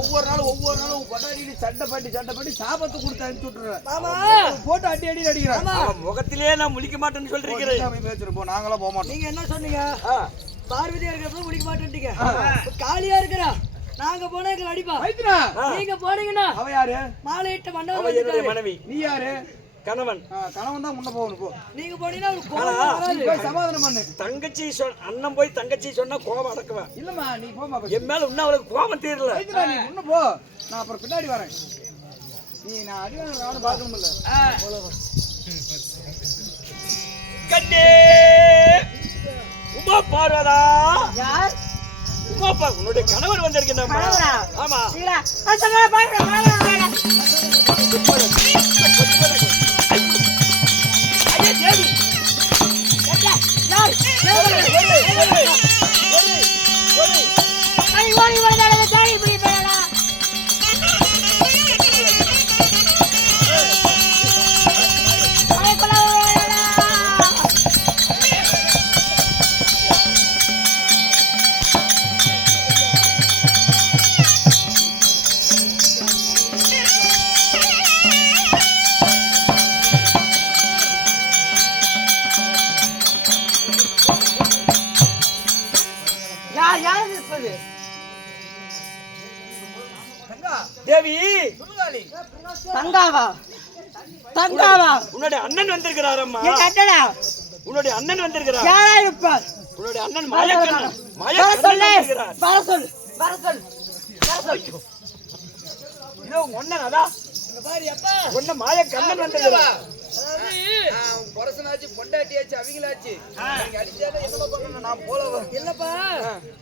ஒவ்வொரு நாளும் கொண்டாடி சண்டை பண்ணி சாபத்தை கொடுத்து அனுப்பிச்சு விட்டுறேன். போட்டு அடி அடிக்கிறான். முகத்திலே நான் முழிக்க மாட்டேன்னு சொல்லிருக்கிறேன். பேசிருப்போம், நாங்களாம் போக மாட்டோம். நீங்க என்ன சொன்னீங்க? பார்வதியா இருக்கிறப்ப முடிக்க மாட்டேன்ட்டீங்க. காளியா இருக்கிறா, நாங்க போனா எங்களை அடிப்பா. நீங்க போனீங்கன்னா அவ யாரு? மாலையிட்ட மன்னவன் மனைவி. நீ யாரு? கணவன். கணவன் தான் முன்ன போகணும். போ. நீங்க போனீங்கன்னா சமாதானம் பண்ணு. தங்கச்சி அண்ணன் போய் தங்கச்சி சொன்னா கோபம் அடக்குவேன். இல்லம்மா நீ போமா. என் மேல இன்னும் அவளுக்கு கோபம் தீரல. நீ முன்ன போ, நான் அப்புறம் பின்னாடி வரேன். நீ நான் அடிவாங்க நானும் பார்க்கணும்ல. கண்ணே உமா பார்வதா. யார்? உமா பார், உன்னுடைய கணவர் வந்திருக்கேன். ஆமா. தேவி தங்காவா? தங்காவா? உன்னுடைய அண்ணன் வந்திருக்கிறார். அம்மா உன்னுடைய அண்ணன் வந்திருக்கிறார். யாரா இருப்பார்? உன்னுடைய அண்ணன் மாயக்கண்ணன். மாயக்கண்ணன் வந்திருக்கிறார். வர சொல், வர சொல், வர சொல். இதோ ஒண்ணன் அதா. இங்க பாரு அப்பா. ஒண்ண மாயக்கண்ணன் வந்திருக்கிறார். பொரசனாச்சு பொண்டாட்டியாச்சு அவங்களாச்சு அடிச்சாலும் என்ன பண்ணணும்? நான் போல இல்லப்பா,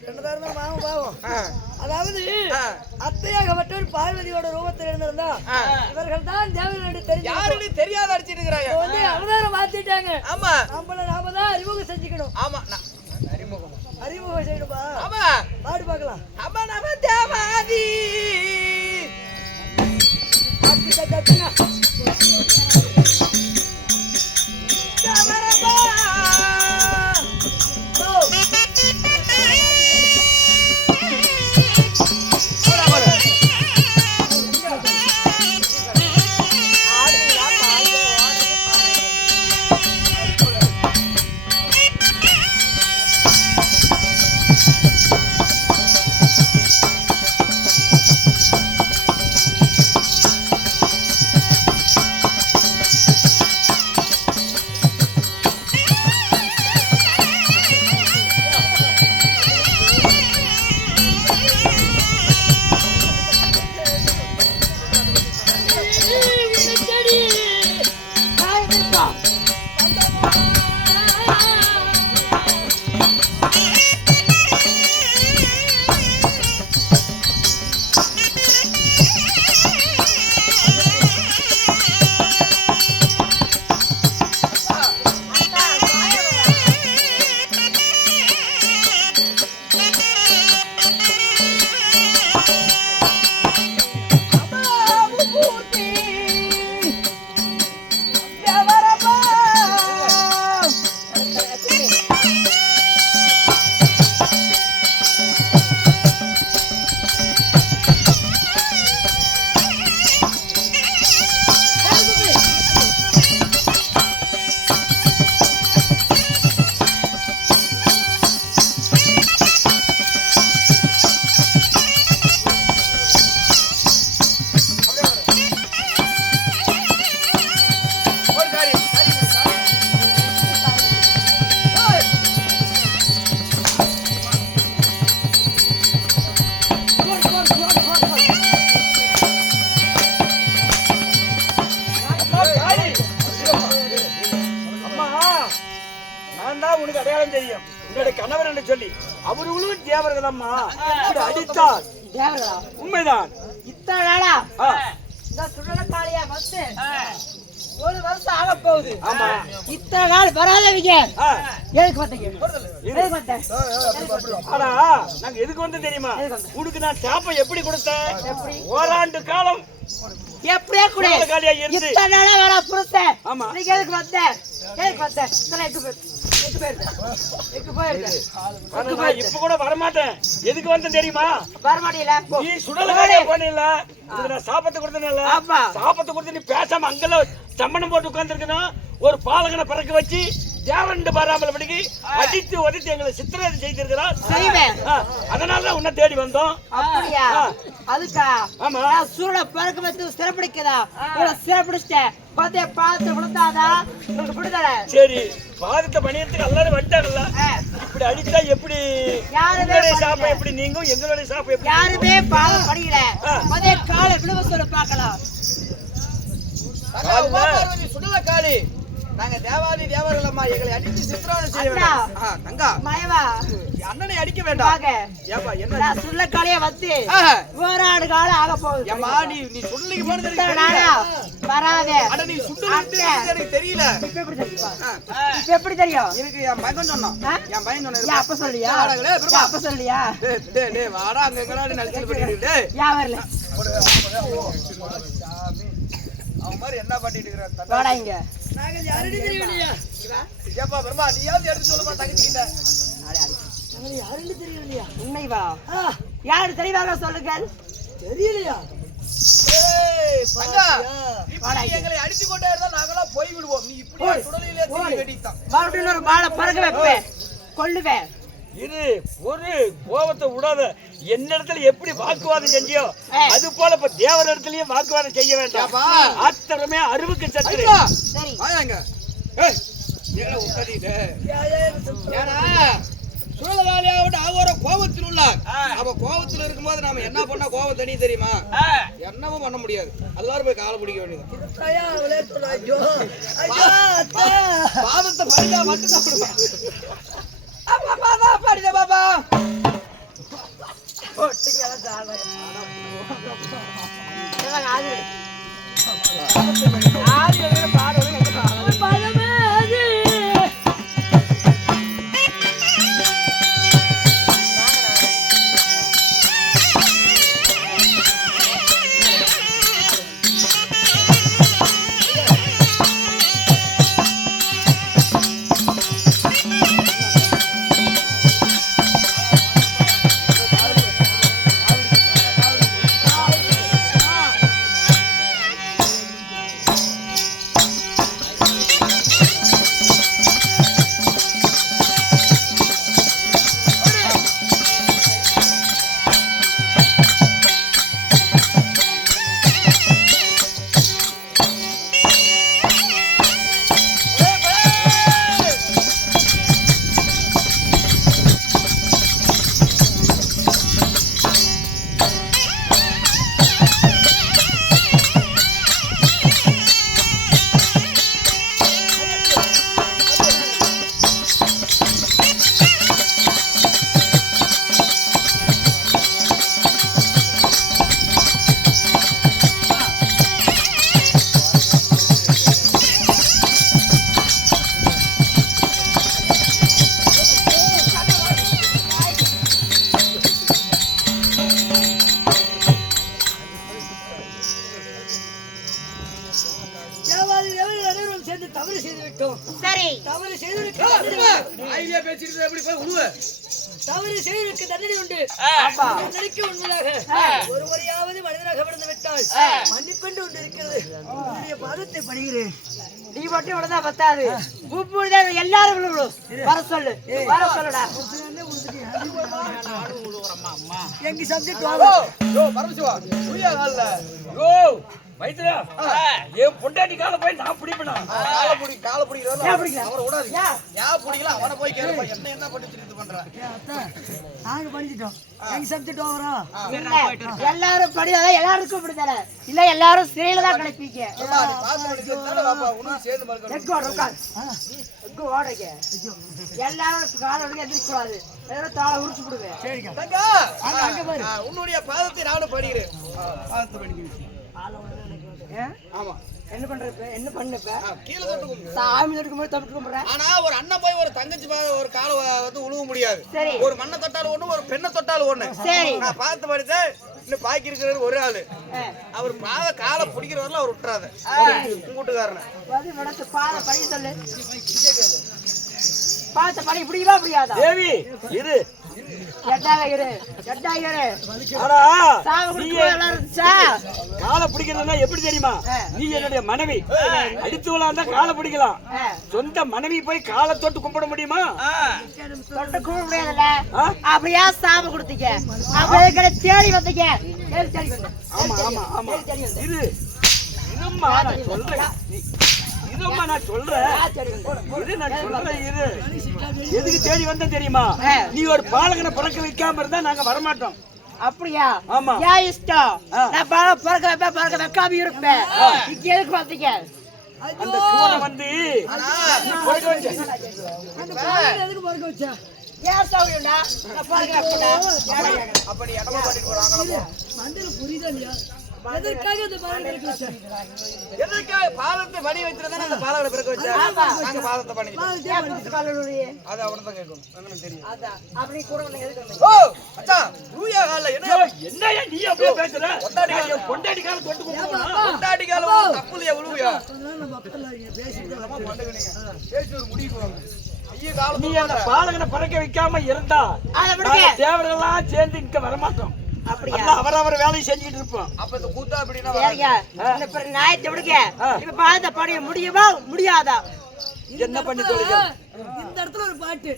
ரெண்டு மாமன் பாவம். அதாவது அத்தையாகப்பட்டவர் பார்வதியோட ரூபத்தில் இருந்திருந்தா இவர்கள் தான் தேவர்கள் தெரிஞ்சு தெரியாத அடிச்சிட்டு இருக்கிறாங்க. வந்து அவதாரம் மாத்திட்டாங்க. ஆமா, நாம தான் அறிமுகம் செஞ்சுக்கணும். ஆமா, அறிமுகம் செய்யணும்பா. ஆமா, பாடு பார்க்கலாம். ஆமா, நம்ம தேவாதி உனக்கு அடையாளம் தெரியும். உன்னுடைய கணவர் என்று சொல்லி அவர்களும் தேவர்கள். அம்மா அடித்தார் தேவர்களா? உண்மைதான். இத்தனை நாளா இந்த சுடலக்காளியா வந்து ஒரு வருஷம் ஆக போகுது. ஆமா, இத்தனை நாள் வராதவங்க எதுக்கு வந்தீங்க? எதுக்கு வந்த? ஆனா நாங்க எதுக்கு வந்து தெரியுமா? உனக்கு நான் சாப்பை எப்படி கொடுத்தேன்? ஓராண்டு காலம் எப்படியே கூட இத்தனை நாளா வர புருஷன். ஆமா, நீங்க எதுக்கு வந்த? எதுக்கு வந்த? நான் இப்ப கூட வரமாட்டேன். எதுக்கு வந்தேன் தெரியுமா? வரமாட்டீங்களா? நீ சுடல போனீல, நான் சாப்பாட்டு கொடுத்தேன்ல, சாப்பாட்டு கொடுத்து நீ பேசாம அங்கல சம்மணம் போட்டு உட்கார்ந்துருக்கணும். ஒரு பாலகனை பறக்க வச்சு தேவண்டு பாராமலபடிக்கு அடித்து ஒதித்து எங்களை சித்திரவதை செய்திருக்கிறார். அதனால உன்னை தேடி வந்தோம். அப்படியா? அதுக்கா? ஆமா. சூழ பறக்க வச்சு சிறப்பிடிக்கதா? சிறப்பிடிச்சிட்டேன். பாத்து விழுந்தாதா உங்களுக்கு விடுதலை. சரி, பாதத்தை பணியத்துக்கு எல்லாரும் வந்துட்டாங்கல்ல, இப்படி அடிச்சா எப்படி? உங்களுடைய சாப்பை எப்படி நீங்கும், எங்களுடைய சாப்பை எப்படி? யாருமே பாதம் படிக்கல. அதே காலை விழுவ சொல்ல பார்க்கலாம். சுடல காளி, நாங்க தேவாதி தேவர்கள் அம்மா, எங்களை அடித்து சித்திரவதை செய்ய வேண்டாம். தங்கா மயவா, அண்ணனை அடிக்க வேண்டாம். ஏப்பா என்ன சுடல காளைய வந்து ஓராடு காலம் ஆக போகுது. ஏம்மா நீ சுடலிக்கு போனது வராதே. அட நீ சுடலிக்கு எனக்கு தெரியல. இப்ப எப்படி தெரியும்? எனக்கு என் பையன் சொன்னான். என் பையன் சொன்னா அப்ப சொல்லியா? அப்ப சொல்லியா? டேய் வாடா அங்க எங்கடா நல்கல் பண்ணிட்டு டேய். யா வரல. அவன் மாதிரி என்ன பண்ணிட்டு இருக்கற? வாடா இங்க. நாங்க யாருன்னு தெரியலையா? ஏப்பா பிரம்மா நீயாவது எடுத்து சொல்லுமா தங்கச்சிட்ட. நாங்க யாருன்னு தெரியலையா? உண்மை வா. யாரு தெரியவாங்க சொல்லுங்கள். தெரியலையா? ஏய் பங்கா, இப்படி எங்களை அடிச்சு கொண்டே இருந்தா நாங்கலாம் போய் விடுவோம். நீ இப்படி சுடலையிலே தூக்கி வெட்டிட்டான். மறுபடியும் ஒரு பாலை பறக்க வைப்பேன், கொல்லுவேன். இது ஒரு கோபத்தை விடாத. என்னிடத்துல எப்படி வாக்குவாதம் செஞ்சியோ அது போல இப்ப தேவர் இடத்துலயும் வாக்குவாதம் செய்ய வேண்டாம். அத்தனமே அறிவுக்கு சற்று. சரி வாங்க. ஏய் ஏடா உட்கார்ந்தீங்க. ஏடா சுடலவாளியாவோட அவர கோபத்தில் உள்ளார். அவ கோபத்துல இருக்கும்போது நாம என்ன பண்ணா கோபம் தனி தெரியுமா? என்னவும் பண்ண முடியாது. எல்லாரும் போய் காலை பிடிக்க வேண்டியது. பாதத்தை படிச்சா மட்டும்தான் விடுவேன். பாபா படித பாபா. ஓட்டிக்கல சாலை. இவங்க ஆதி. ஆதியில பாடுறது எங்க பாடுறது? பழமே ஆதி. தவறு செய்து விட்டோம். சரி, தவறு செய்ததற்கு ஐடியா பேசிட்டு எப்படி போய் உழுவ? தவறு செய்ததற்கு தண்டனை உண்டு. தண்டனைக்கு உண்மையாக ஒரு முறையாவது மனிதனாக விழுந்து விட்டால் மன்னிப்பென்று ஒன்று இருக்கிறது. உன்னுடைய பாதத்தை பணிகிறேன். நீ மட்டும் விழுந்தா பத்தாது, எல்லாரும் விழுவும். வர சொல்லு, வர சொல்லுடா. எங்க சப்ஜெக்ட் பரமசிவா வைத்தியா என் பொண்டாட்டி காலை போய் நான் பிடிப்பேனா? காலை பிடிக்கிறவரை விடாது. ஏன் பிடிக்கல அவனை போய் கேளுப்பா. என்ன பண்ணிட்டு இது பண்ற? நாங்க படிச்சிட்டோம். எங்க சப்ஜெக்ட் ஓவரா எல்லாரும் படியாத எல்லாருக்கும் பிடிச்சல இல்ல எல்லாரும் சிறையில தான் கிடைப்பீங்க. எல்லாரும் காலோட எதிர்க்கூடாது. தாளை உரிச்சு விடுவேன். உன்னுடைய பாதத்தை நானும் படிக்கிறேன். ஆமா என்ன பண்றது? என்ன பண்ணப்ப கீழே தொட்டு சாமி தொட்டுக்கும்போது தொட்டு கும்பிடுறேன். ஆனா ஒரு அண்ணன் போய் ஒரு தங்கச்சி ஒரு காலை வந்து உழுவ முடியாது. ஒரு மண்ணை தொட்டாலும் ஒண்ணு, ஒரு பெண்ணை தொட்டாலும் ஒண்ணு. நான் பார்த்து படித்த இன்னும் பாக்கி இருக்கிறது ஒரு ஆளு. அவர் பாத காலை பிடிக்கிறவரில் அவர் விட்டுறாத கூட்டுக்காரனை பாதை படிக்க சொல்லு. பார்த்த பணி பிடிக்குமா முடியாதா தேவி இரு எட்டாக இரு எட்டாக இரு ஆனா சாவு குடிச்சு எல்லாம் இருந்துச்சா காலை பிடிக்கிறதுனா எப்படி தெரியுமா நீ என்னுடைய மனைவி அடித்து விழாந்தா காலை பிடிக்கலாம் சொந்த மனைவி போய் காலை தொட்டு கும்பிட முடியுமா தொட்டு கும்பிட முடியாதுல்ல அப்படியா சாவு கொடுத்தீங்க அப்படியே தேடி வந்தீங்க ஆமா ஆமா ஆமா இரு இரும்மா நான் சொல்றேன் இரும்மா நான் சொல்றேன் இரு நான் சொல்றேன் இரு எதுக்கு தேடி வந்தேன் தெரியுமா நீ ஒரு பாலகனை பிறக்க வைக்காம இருந்தா நாங்க வரமாட்டோம் அப்படியா ஆமா ஏன் இஷ்டம் நான் பிறக்க வைக்காம இருப்பேன் இங்க எதுக்கு வந்தீங்க அந்த சூரை வந்து பிறக்க வச்ச எதுக்கு பிறக்க வச்சா ஏன் சௌரியம்டா நான் பிறக்க வைப்பேன் அப்ப நீ என்னமா பண்ணிட்டு போறாங்க மண்டல புரியுதா இல்லையா எதற்காக இந்த பாலகனுக்கு வச்சா எதற்காக பாலத்தை பணி வச்சிருந்தா அந்த பாலகனை பிறக்க வச்சா நாங்க பாலத்தை பண்ணி அது அவன தான் கேக்கும் எனக்கு தெரியும் அதான் அப்படி கூட வந்து எதுக்கு ஓ அச்சா ரூயா கால்ல என்ன என்னையா நீ அப்படியே பேசுற பொண்டாடி கால தொட்டு கும்பிடுறா பொண்டாடி கால தப்புலையா உழுவியா நம்ம அப்பல பேசிட்டு நம்ம மண்டகனீங்க பேசி ஒரு முடிவு போறாங்க ஐய கால நீ அந்த பாலகனை பிறக்க வைக்காம இருந்தா தேவர்களெல்லாம் சேர்ந்து இங்க வரமாட்டோம் அப்படியே அவரவர் வேலையை செஞ்சுட்டு இருப்போம் அப்ப இந்த கூத்தா அப்படினா இந்த நாயத்தை விடுங்க இப்ப பாலத்தை பணிய முடியுமா முடியாதா என்ன பண்ணி சொல்லுங்க இந்த இடத்துல ஒரு பாட்டு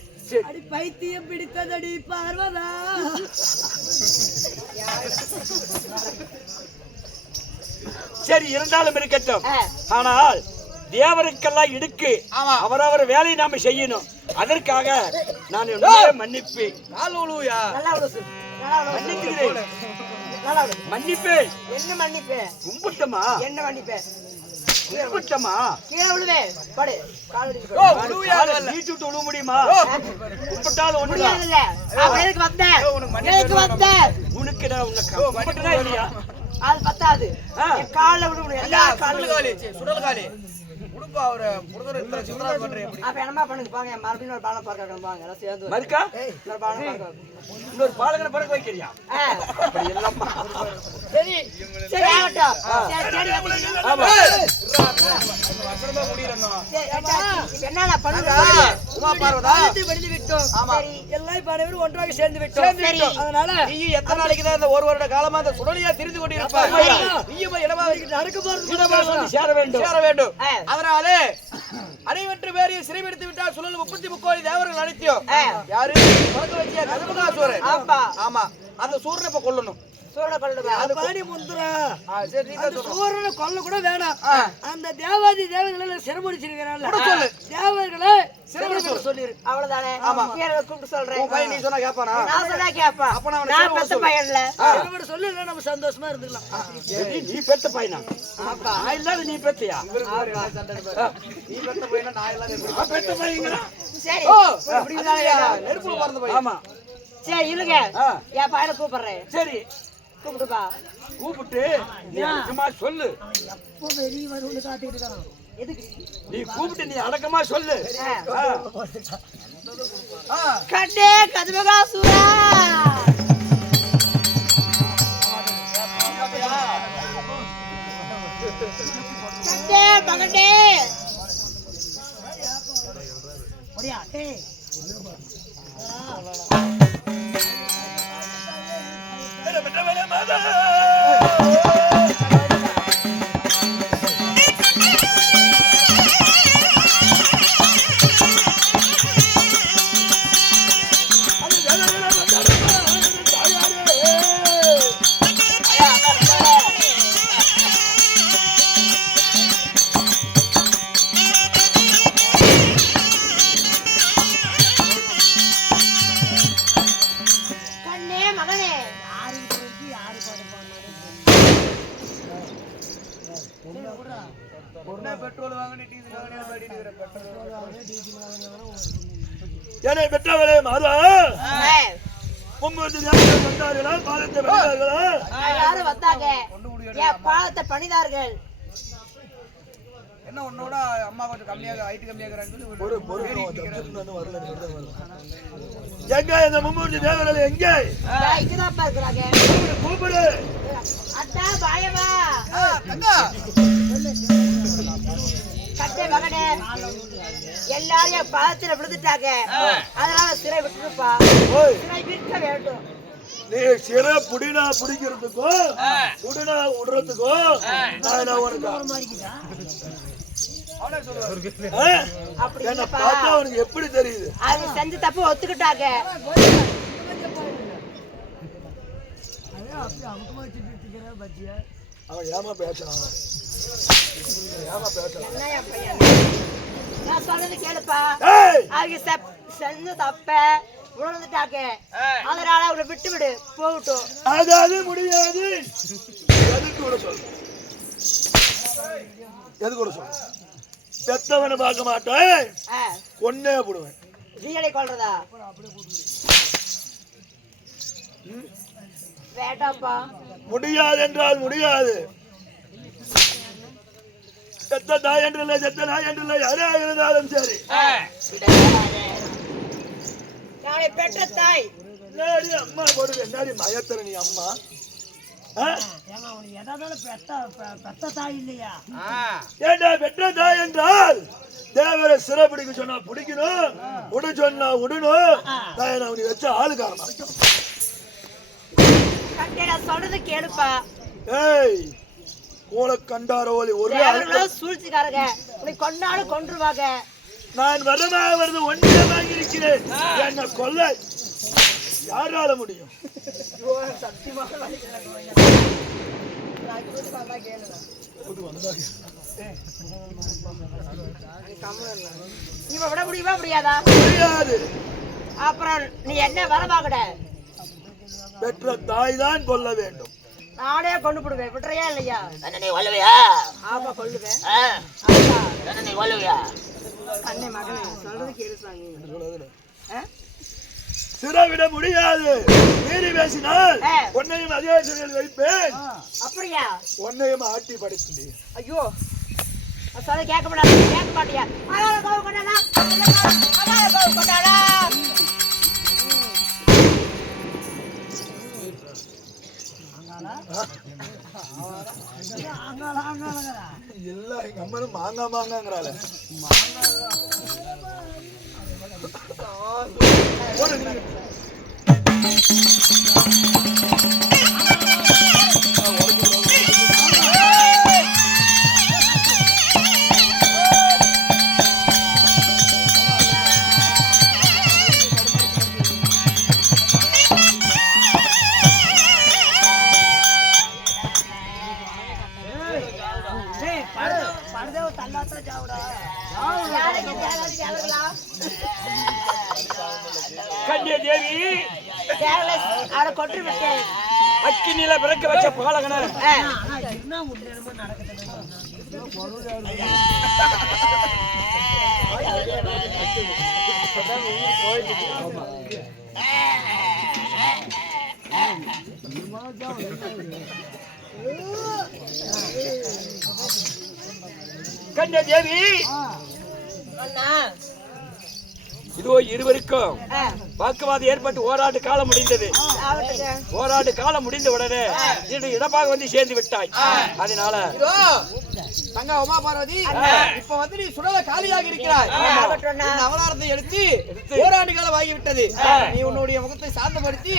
அடி பைத்தியம் பிடித்ததடி பார்வதா சரி இருந்தாலும் இருக்கட்டும் ஆனால் தேவருக்கெல்லாம் இடுக்கு அவரவர் வேலையை நாம செய்யணும் அதற்காக நான் மன்னிப்பு கால் உழுவியா மன்னிக்கிறேன் மன்னிப்பு என்ன மன்னிப்பு கும்பிட்டமா என்ன மன்னிப்பு கும்பிட்டமா கீழே விழுவே படு நீட்டு விட்டு விழ முடியுமா கும்பிட்டாலும் ஒண்ணு இல்ல அவன் எதுக்கு வந்த உனக்கு நான் உன்னை கும்பிட்டுனா இல்லையா அது பத்தாது காலில் விட முடியும் எல்லா சுடல் காலி உடுப்பா அவரை புரதர் இத்தனை சிவராஜ் பண்றேன் எப்படி அப்ப என்னமா பண்ணுங்க பாங்க மறுபடியும் ஒரு பாலம் பார்க்க வாங்க எல்லாம் சேர்ந்து மறுக்கா இன்னொரு பாலம் பார்க்க இன்னொரு பாலகனை பிறக்க வைக்கிறியா அப்படி இல்லம்மா சரி சரி ஆகட்டும் சரி ஆமா வசனமா முடியறனோ என்னடா பண்ணுங்க உமா பார்வதா வெளிந்து விட்டோம் சரி எல்லாம் இப்ப அனைவரும் ஒன்றாக சேர்ந்து விட்டோம் சரி அதனால நீ எத்தனை நாளைக்கு தான் இந்த ஒரு வருட காலமா அந்த சுடலியா திரிந்து கொண்டிருப்பாய் நீயும் இடமா நடக்க போறது சேர வேண்டும் அதனால அனைவற்று பேரையும் சிறைபிடித்து விட்டால் சுழல் 33 கோடி தேவர்கள் அனைத்தையும் யாரு பறக்க வச்சியா கருமகாசூரன் ஆமா அந்த சூரனை இப்ப கொல்லணும் சூரனை கொல்லுங்க அது பாடி முந்துறா சரி அந்த சூரனை கொல்ல கூட வேணாம் அந்த தேவாதி தேவர்களை சிறைபிடிச்சிருக்கறானே சொல்லு தேவர்களை சிறைபிடிச்சு சொல்லிரு அவ்வளவுதானே ஆமா கூப்பிட்டு சொல்றேன் உன் பையன் நீ சொன்னா கேப்பானா நான் சொன்னா கேப்பா அப்ப நான் பெத்த பையன் இல்ல சிறைபிடி சொல்லு இல்ல நம்ம சந்தோஷமா இருந்துக்கலாம் நீ பெத்த பையனா ஆப்பா நான் இல்ல நீ பெத்தியா நீ பெத்த பையனா நான் இல்ல பெத்த பையனா சரி இப்படி இல்லையா நெருப்புல பறந்த பையன் ஆமா சரி இருங்க என் பையனை கூப்பிடுறேன் சரி கூப்பிடுப்பா கூப்பிட்டு நீ அடக்கமா சொல்லு எப்போ வெளிய வரும்னு காத்துக்கிட்டு இருக்கான் எதுக்கு நீ கூப்பிட்டு நீ அடக்கமா சொல்லு கண்ணே கதிமகாசூரா கண்ணே மகனே ஒடியா டேய் என்னை பெற்றவரே மாதா மும்மூர்த்தி தேவர்கள் வந்தார்களா பாலத்தை பணிந்தார்களா யாரும் வந்தாங்க என் பாலத்தை பணிதார்கள் என்ன உன்னோட அம்மா கொஞ்சம் கம்மியாக ஹைட் கம்மியாகறான்னு எங்க இந்த மும்மூர்த்தி தேவர்கள் எங்க இங்கதான் இருக்கிறாங்க கூப்பிடு அண்ணா பாயவா தங்கா கட்டே மகனே எல்லாரையும் பாத்திர விழுந்துட்டாங்க. அதனால சிறை விட்டுருப்பா. சிறை விற்க வேண்டும். நீ சிறை புடினா பிடிக்கிறதுக்கும் புடினா விடுறதுக்கும் நான் உனக்கு என்ன பார்த்தா உனக்கு எப்படி தெரியுது? அது செஞ்ச தப்பு ஒத்துக்கிட்டாங்க. அவன் ஏமா பேசுறான்? நான் சொல்றது கேளுப்பா. அவங்க செஞ்ச தப்ப உணர்ந்துட்டாங்க. அதனால அவரை விட்டு விடு போகட்டும். அதாவது முடியாது. எதுக்கு கூட சொல்லு, எதுக்கு கூட சொல்லு. பெத்தவனை பார்க்க மாட்டேன், கொன்னே போடுவேன். வீடை கொள்றதா வேண்டாம்ப்பா. முடியாது என்றால் முடியாது. செத்த தாய் என்றில்லை, செத்த நாய் என்றில்லை, யாரா இருந்தாலும் சரி. நாளை பெற்ற தாய் அம்மா போடுது என்னாடி மயத்தர நீ அம்மா? ஏண்டா பெற்ற தாய் என்றால் தேவரை சிறைப்பிடிக்க சொன்னா பிடிக்கணும், உட சொன்னா உடணும். நான் அவனுக்கு வச்ச ஆளுக்காரமா சொல்றது கேளுப்பா. ஏய் கோல கண்டாரோலி ஒரு சூழ்ச்சிக்காரங்க உன்னை கொண்டாலும் கொன்றுவாங்க. நான் வரமாக வருது ஒன்றே வாங்கியிருக்கிறேன். என்ன கொல்ல யாரால முடியும்? இவன் விட முடியுமா முடியாதா? முடியாது. அப்புறம் நீ என்ன வரமாகட? பெற்ற தாய் தான் கொல்ல வேண்டும். நானே கொண்டு போடுவேன். விட்டுறையா இல்லையா? நீ கொல்லுவியா? ஆமா கொல்லுவேன். நீ கொல்லுவியா? கண்ணே மகனே சொல்றது கேளு சாமி. சிறைவிட முடியாது. மீறி பேசினால் உன்னையும் அதே சிறையில் வைப்பேன். அப்படியா? உன்னையும் ஆட்டி படைத்து. ஐயோ சொல்ல கேட்க மாட்டாங்க, கேட்க மாட்டியா? அதால கோவம் கொண்டாடா, அதால கோவம் கொண்டாடா. இல்ல எங்க அம்மனும் மாங்கா மாங்காங்கிறாள். கன்னியாதேவி அவரை கொன்று விட்டேன். அக்கினில பிறக்க வச்ச பாலகன கன்னியாதேவி இதோ இருவருக்கும் வாக்குவாதம் ஏற்பட்டு ஓராண்டு காலம் முடிந்தது. ஓராண்டு காலம் முடிந்த உடனே இடமாக வந்து சேர்ந்து விட்டாய். அதனால தங்க உமா பார்வதி இப்ப வந்து நீ சுடல காலியாக இருக்கிறாய். அவதாரத்தை எடுத்து ஓராண்டு காலம் ஆகிவிட்டது. நீ உன்னுடைய முகத்தை சாந்தப்படுத்தி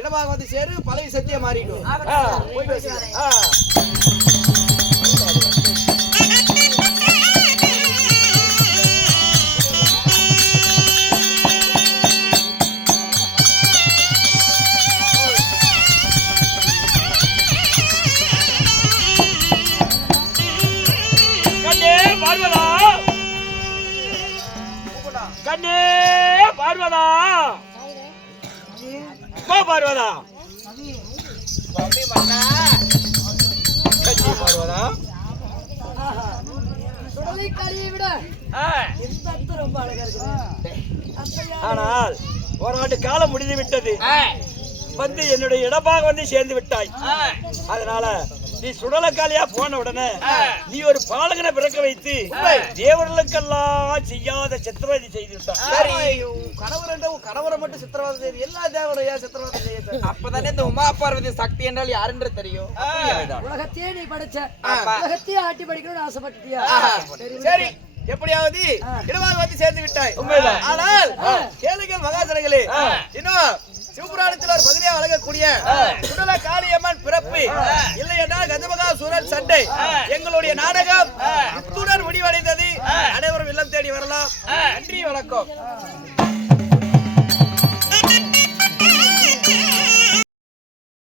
இடமாக வந்து சேரு, பழைய சத்திய மாறிடும். கண்ணே பார்வதா, பார்வதா பார்வதா ஆனால் ஓராண்டு காலம் முடிந்து விட்டது. வந்து என்னுடைய இடமாக வந்து சேர்ந்து விட்டாய். அதனால நீ சுடலக்காலியா போன உடனே நீ ஒரு பாலகனை பிறக்க வைத்து தேவர்களுக்கெல்லாம் செய்யாத சித்திரவதை செய்து விட்டாய். கணவரை மட்டும் சித்திரவதை செய்து எல்லா தேவரையா சித்திரவதை செய்ய. அப்பதானே இந்த உமா பார்வதி சக்தி என்றால் யாருன்னு தெரியும். உலகத்தையே நீ படிச்ச, உலகத்தையே ஆட்டி படிக்கணும்னு ஆசைப்பட்டியா? சரி எப்படியாவது இடமாக வந்து சேர்ந்து விட்டாய். உண்மைதான். ஆனால் கேளுங்கள் மகாசனங்களே, இன்னும் சிவபுராணத்தில் ஒரு பகுதியாக வழங்கக்கூடிய சுடல காளியம்மன் பிறப்பு இல்லை என்றால் கஜமகாசூரன் சண்டை எங்களுடைய நாடகம் இத்துடன் முடிவடைந்தது. அனைவரும் இல்லம் தேடி வரலாம். நன்றி, வணக்கம்.